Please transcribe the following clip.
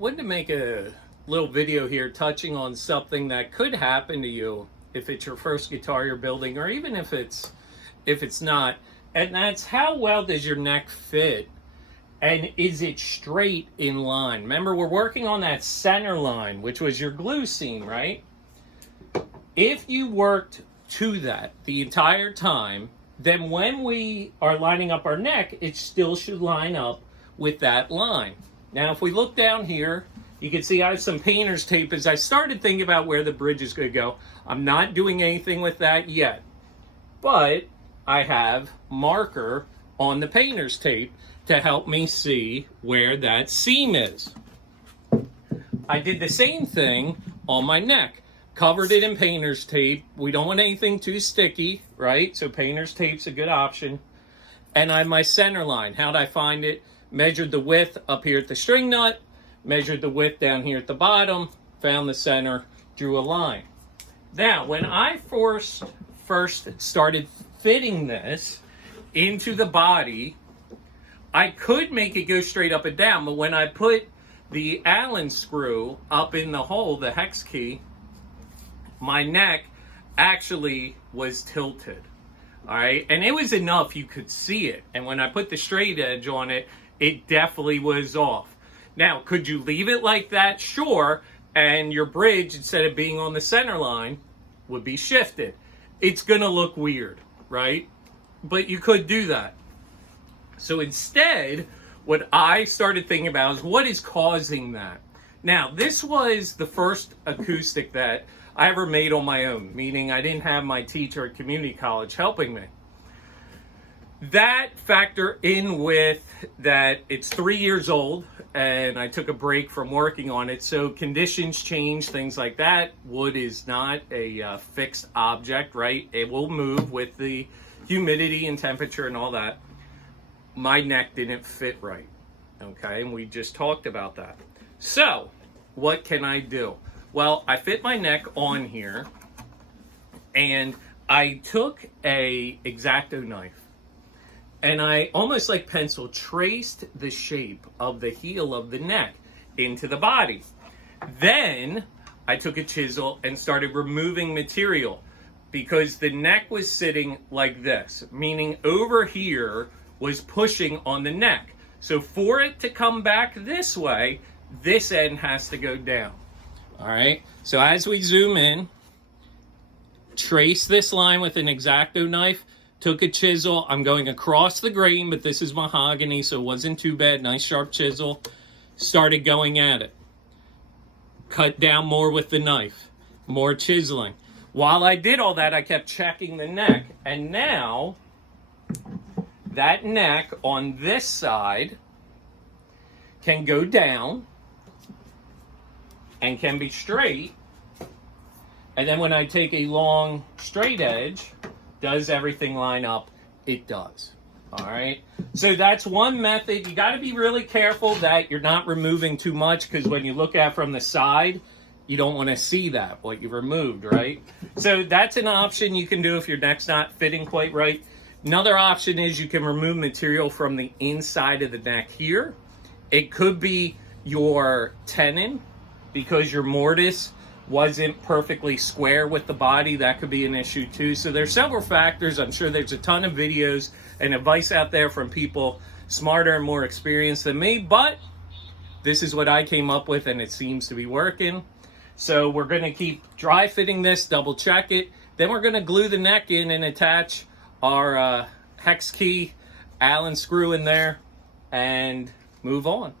wanted to make a little video here touching on something that could happen to you if it's your first guitar you're building, or even if it's not. And that's, how well does your neck fit? And is it straight in line? Remember, we're working on that center line, which was your glue seam, right? If you worked to that the entire time, then when we are lining up our neck, it still should line up with that line. Now, if we look down here, you can see I have some painter's tape as I started thinking about where the bridge is going to go. I'm not doing anything with that yet, but I have marker on the painter's tape to help me see where that seam is. I did the same thing on my neck. Covered it in painter's tape. We don't want anything too sticky, right? So painter's tape's a good option. And I have my center line. How'd I find it? Measured the width up here at the string nut, measured the width down here at the bottom, found the center, drew a line. Now, when I first started fitting this into the body, I could make it go straight up and down, but when I put the Allen screw up in the hole, the hex key, my neck actually was tilted. All right, and it was enough you could see it. And when I put the straight edge on it, it definitely was off. Now, could you leave it like that? Sure. And your bridge, instead of being on the center line, would be shifted. It's going to look weird, right? But you could do that. So instead, what I started thinking about is what is causing that. Now, this was the first acoustic that I ever made on my own, meaning I didn't have my teacher at community college helping me. That factor in with that it's 3 years old and I took a break from working on it, so conditions change, things like that. Wood is not a fixed object, right? It will move with the humidity and temperature and all that. My neck didn't fit right, okay? And we just talked about that. So, what can I do? Well, I fit my neck on here, and I took a X-Acto knife, and I almost like pencil traced the shape of the heel of the neck into the body. Then I took a chisel and started removing material because the neck was sitting like this, meaning over here was pushing on the neck. So for it to come back this way, this end has to go down. All right, so as we zoom in, trace this line with an X-Acto knife, took a chisel. I'm going across the grain, but this is mahogany, so it wasn't too bad. Nice sharp chisel. Started going at it. Cut down more with the knife. More chiseling. While I did all that, I kept checking the neck, and now that neck on this side can go down and can be straight. And then when I take a long straight edge, does everything line up? It does. All right. So that's one method. You got to be really careful that you're not removing too much, because when you look at it from the side, you don't want to see that, what you removed, right? So that's an option you can do if your neck's not fitting quite right. Another option is you can remove material from the inside of the neck here. It could be your tenon, because your mortise wasn't perfectly square with the body. That could be an issue too. So there's several factors. I'm sure there's a ton of videos and advice out there from people smarter and more experienced than me, but this is what I came up with, and it seems to be working. So we're going to keep dry fitting this, double check it. Then we're going to glue the neck in and attach our hex key Allen screw in there and move on.